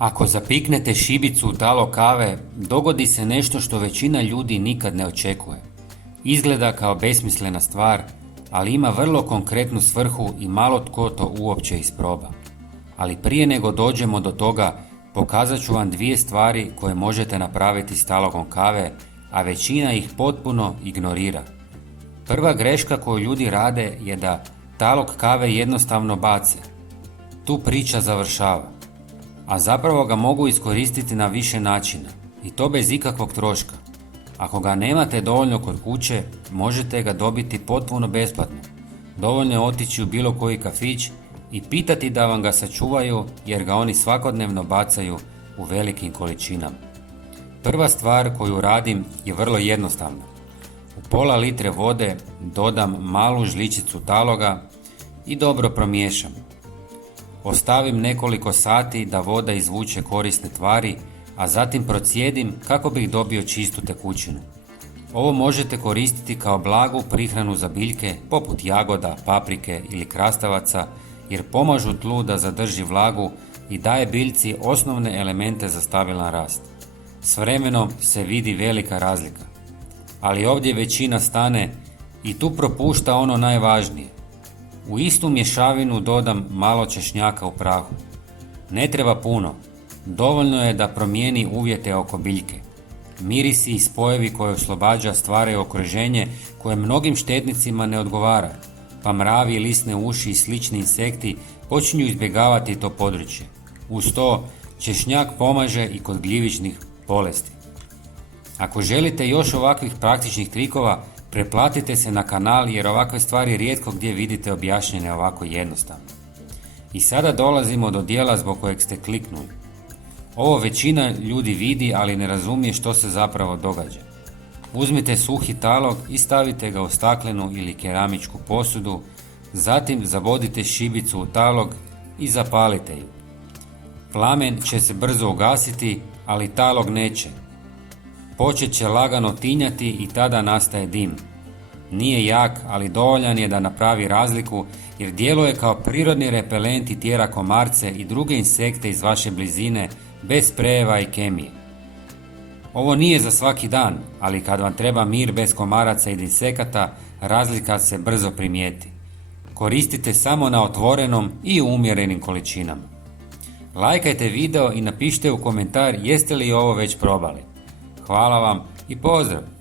Ako zapiknete šibicu u talo kave, dogodi se nešto što većina ljudi nikad ne očekuje. Izgleda kao besmislena stvar, ali ima vrlo konkretnu svrhu i malo tko to uopće isproba. Ali prije nego dođemo do toga, pokazat ću vam dvije stvari koje možete napraviti s talogom kave, a većina ih potpuno ignorira. Prva greška koju ljudi rade je da talog kave jednostavno bace. Tu priča završava. A zapravo ga mogu iskoristiti na više načina, i to bez ikakvog troška. Ako ga nemate dovoljno kod kuće, možete ga dobiti potpuno besplatno. Dovoljno je otići u bilo koji kafić i pitati da vam ga sačuvaju, jer ga oni svakodnevno bacaju u velikim količinama. Prva stvar koju radim je vrlo jednostavna. U pola litre vode dodam malu žličicu taloga i dobro promiješam. Ostavim nekoliko sati da voda izvuče korisne tvari, a zatim procijedim kako bih dobio čistu tekućinu. Ovo možete koristiti kao blagu prihranu za biljke poput jagoda, paprike ili krastavaca, jer pomažu tlu da zadrži vlagu i daje biljci osnovne elemente za stabilan rast. S vremenom se vidi velika razlika. Ali ovdje većina stane i tu propušta ono najvažnije. U istu mješavinu dodam malo češnjaka u prahu. Ne treba puno, dovoljno je da promijeni uvjete oko biljke. Mirisi i spojevi koje oslobađa stvaraju okruženje koje mnogim štetnicima ne odgovara, pa mravi, lisne uši i slični insekti počinju izbjegavati to područje. Uz to, češnjak pomaže i kod gljivičnih bolesti. Ako želite još ovakvih praktičnih trikova, pretplatite se na kanal jer ovakve stvari rijetko gdje vidite objašnjene ovako jednostavno. I sada dolazimo do dijela zbog kojeg ste kliknuli. Ovo većina ljudi vidi, ali ne razumije što se zapravo događa. Uzmite suhi talog i stavite ga u staklenu ili keramičku posudu, zatim zavodite šibicu u talog i zapalite ju. Plamen će se brzo ugasiti, ali talog neće. Počet će lagano tinjati i tada nastaje dim. Nije jak, ali dovoljan je da napravi razliku jer djeluje kao prirodni repelent i tjera komarce i druge insekte iz vaše blizine bez sprejeva i kemije. Ovo nije za svaki dan, ali kad vam treba mir bez komaraca i insekata, razlika se brzo primijeti. Koristite samo na otvorenom i u umjerenim količinama. Lajkajte video i napišite u komentar jeste li ovo već probali. Hvala vam i pozdrav!